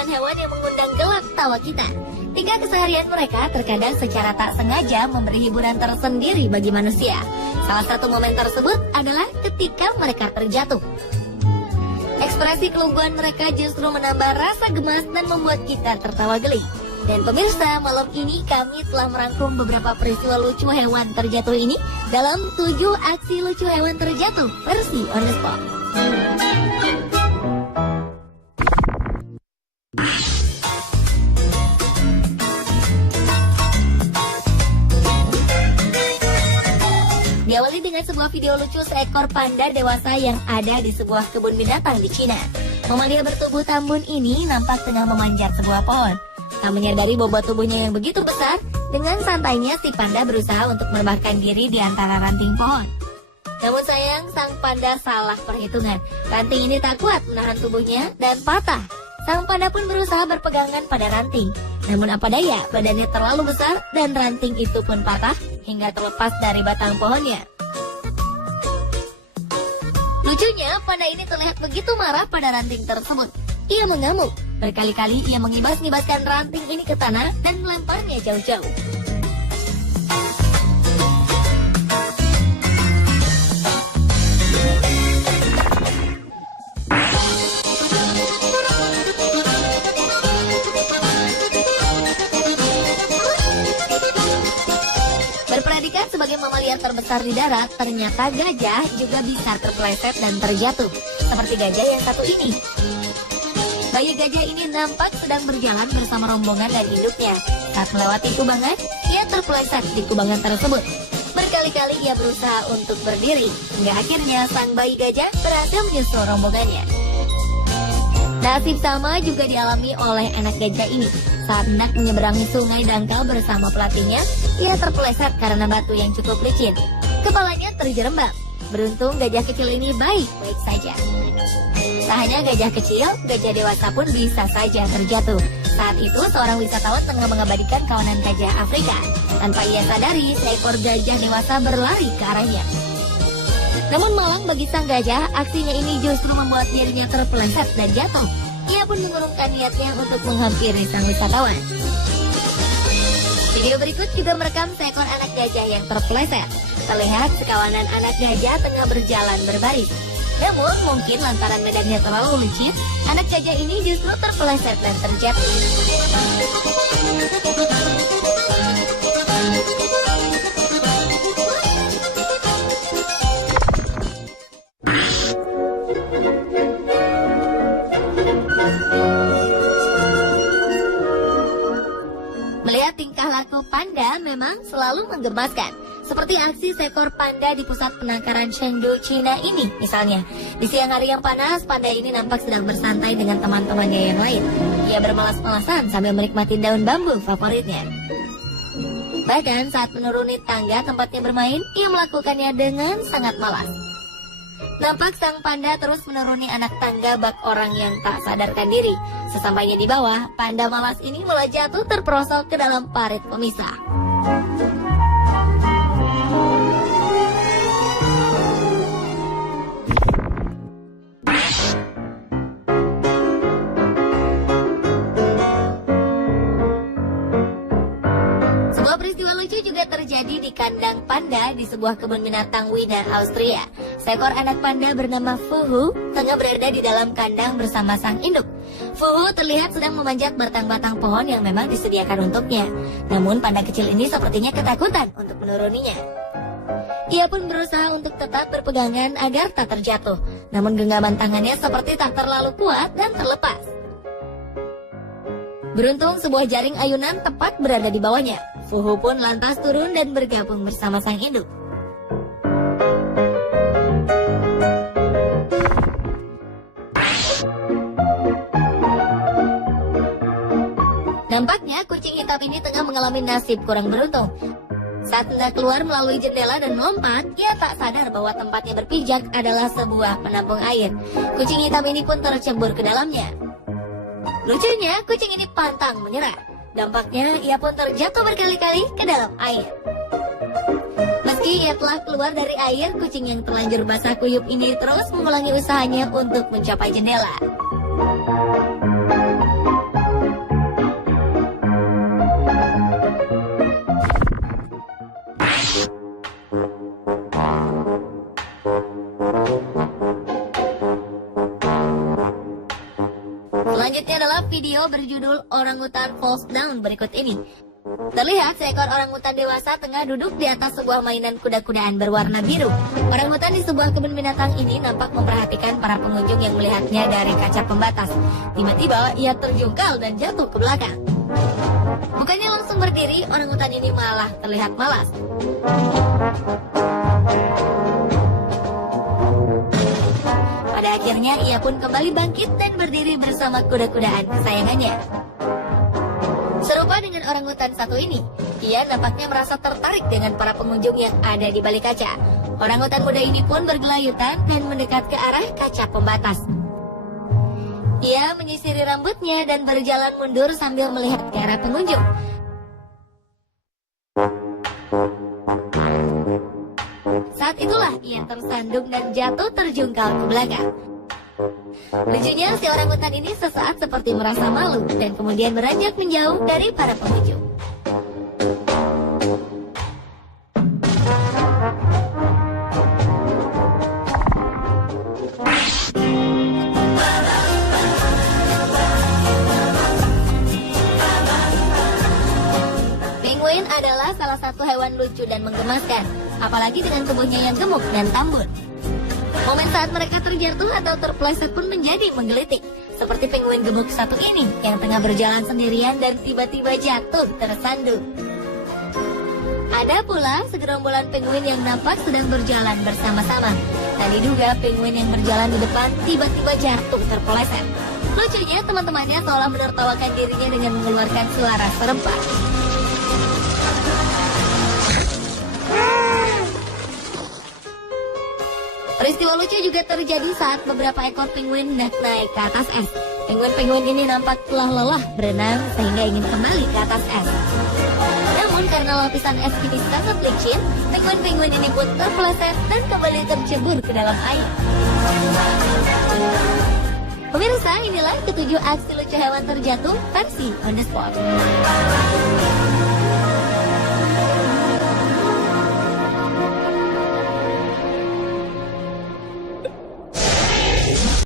hewan-hewan yang mengundang gelak tawa kita. Hingga keseharian mereka terkadang secara tak sengaja memberi hiburan tersendiri bagi manusia. Salah satu momen tersebut adalah ketika mereka terjatuh. Ekspresi kelumpuhan mereka justru menambah rasa gemas dan membuat kita tertawa geli. Dan pemirsa, malam ini kami telah merangkum beberapa peristiwa lucu hewan terjatuh ini dalam 7 aksi lucu hewan terjatuh versi On The Spot. Diawali dengan sebuah video lucu seekor panda dewasa yang ada di sebuah kebun binatang di Cina. Mamalia bertubuh tambun ini nampak tengah memanjat sebuah pohon. Tak menyadari bobot tubuhnya yang begitu besar, dengan santainya si panda berusaha untuk merebahkan diri di antara ranting pohon. Namun sayang, sang panda salah perhitungan. Ranting ini tak kuat menahan tubuhnya dan patah. Sang panda pun berusaha berpegangan pada ranting. Namun apa daya, badannya terlalu besar dan ranting itu pun patah hingga terlepas dari batang pohonnya. Lucunya, panda ini terlihat begitu marah pada ranting tersebut. Ia mengamuk. Berkali-kali ia mengibas-ngibaskan ranting ini ke tanah dan melemparnya jauh-jauh. Berpredikat sebagai mamalia terbesar di darat, ternyata gajah juga bisa terpeleset dan terjatuh, seperti gajah yang satu ini. Bayi gajah ini nampak sedang berjalan bersama rombongan dan induknya. Saat melewati kubangan, ia terpeleset di kubangan tersebut. Berkali-kali ia berusaha untuk berdiri, hingga akhirnya sang bayi gajah berhasil menyusul rombongannya. Nasib sama juga dialami oleh anak gajah ini. Saat hendak menyeberangi sungai dangkal bersama pelatihnya, ia terpeleset karena batu yang cukup licin. Kepalanya terjerembab. Beruntung gajah kecil ini baik-baik saja. Tak hanya gajah kecil, gajah dewasa pun bisa saja terjatuh. Saat itu, seorang wisatawan tengah mengabadikan kawanan gajah Afrika. Tanpa ia sadari, seekor gajah dewasa berlari ke arahnya. Namun malang bagi sang gajah, aksinya ini justru membuat dirinya terpeleset dan jatuh. Ia pun mengurungkan niatnya untuk menghampiri sang wisatawan. Video berikut juga merekam seekor anak gajah yang terpeleset. Terlihat sekawanan anak gajah tengah berjalan berbaris. Namun mungkin lantaran medannya terlalu licin, anak gajah ini justru terpeleset dan terjatuh. Melihat tingkah laku panda memang selalu menggemaskan. Seperti aksi seekor panda di pusat penangkaran Chengdu, Cina ini misalnya. Di siang hari yang panas, panda ini nampak sedang bersantai dengan teman-temannya yang lain. Ia bermalas-malasan sambil menikmati daun bambu favoritnya. Bahkan saat menuruni tangga tempatnya bermain, ia melakukannya dengan sangat malas. Nampak sang panda terus menuruni anak tangga bak orang yang tak sadarkan diri. Sesampainya di bawah, panda malas ini mulai jatuh terperosok ke dalam parit pemisah. Terjadi di kandang panda di sebuah kebun binatang Wiener, Austria. Seekor anak panda bernama Fuhu tengah berada di dalam kandang bersama sang induk. Fuhu terlihat sedang memanjat batang-batang pohon yang memang disediakan untuknya. Namun panda kecil ini sepertinya ketakutan untuk menuruninya. Ia pun berusaha untuk tetap berpegangan agar tak terjatuh. Namun genggaman tangannya seperti tak terlalu kuat dan terlepas. Beruntung sebuah jaring ayunan tepat berada di bawahnya. Fuhu pun lantas turun dan bergabung bersama sang induk. Nampaknya kucing hitam ini tengah mengalami nasib kurang beruntung. Saat hendak keluar melalui jendela dan melompat, ia tak sadar bahwa tempatnya berpijak adalah sebuah penampung air. Kucing hitam ini pun tercebur ke dalamnya. Lucunya, kucing ini pantang menyerah. Dampaknya, ia pun terjatuh berkali-kali ke dalam air. Meski ia telah keluar dari air, kucing yang terlanjur basah kuyup ini terus mengulangi usahanya untuk mencapai jendela. Selanjutnya adalah video berjudul Orangutan Falls Down berikut ini. Terlihat seekor orangutan dewasa tengah duduk di atas sebuah mainan kuda-kudaan berwarna biru. Orangutan di sebuah kebun binatang ini nampak memperhatikan para pengunjung yang melihatnya dari kaca pembatas. Tiba-tiba ia terjungkal dan jatuh ke belakang. Bukannya langsung berdiri, orangutan ini malah terlihat malas. Pada akhirnya ia pun kembali bangkit dan berdiri bersama kuda-kudaan kesayangannya. Serupa dengan orangutan satu ini, ia nampaknya merasa tertarik dengan para pengunjung yang ada di balik kaca. Orangutan muda ini pun bergelayutan dan mendekat ke arah kaca pembatas. Ia menyisiri rambutnya dan berjalan mundur sambil melihat ke arah pengunjung. Saat itulah ia tersandung dan jatuh terjungkal ke belakang. Lucunya, si orangutan ini sesaat seperti merasa malu dan kemudian beranjak menjauh dari para pengunjung. Penguin adalah salah satu hewan lucu dan menggemaskan, apalagi dengan tubuhnya yang gemuk dan tambun. Momen saat mereka terjatuh atau terpeleset pun menjadi menggelitik. Seperti penguin gemuk satu ini yang tengah berjalan sendirian dan tiba-tiba jatuh tersandung. Ada pula segerombolan penguin yang nampak sedang berjalan bersama-sama. Dan diduga penguin yang berjalan di depan tiba-tiba jatuh terpeleset. Lucunya teman-temannya seolah menertawakan dirinya dengan mengeluarkan suara serempak. Peristiwa lucu juga terjadi saat beberapa ekor penguin hendak naik ke atas es. Penguin-penguin ini nampak telah lelah berenang sehingga ingin kembali ke atas es. Namun karena lapisan es ini sangat licin, penguin-penguin ini pun terpeleset dan kembali tercebur ke dalam air. Pemirsa, inilah ketujuh aksi lucu hewan terjatuh versi On The Spot.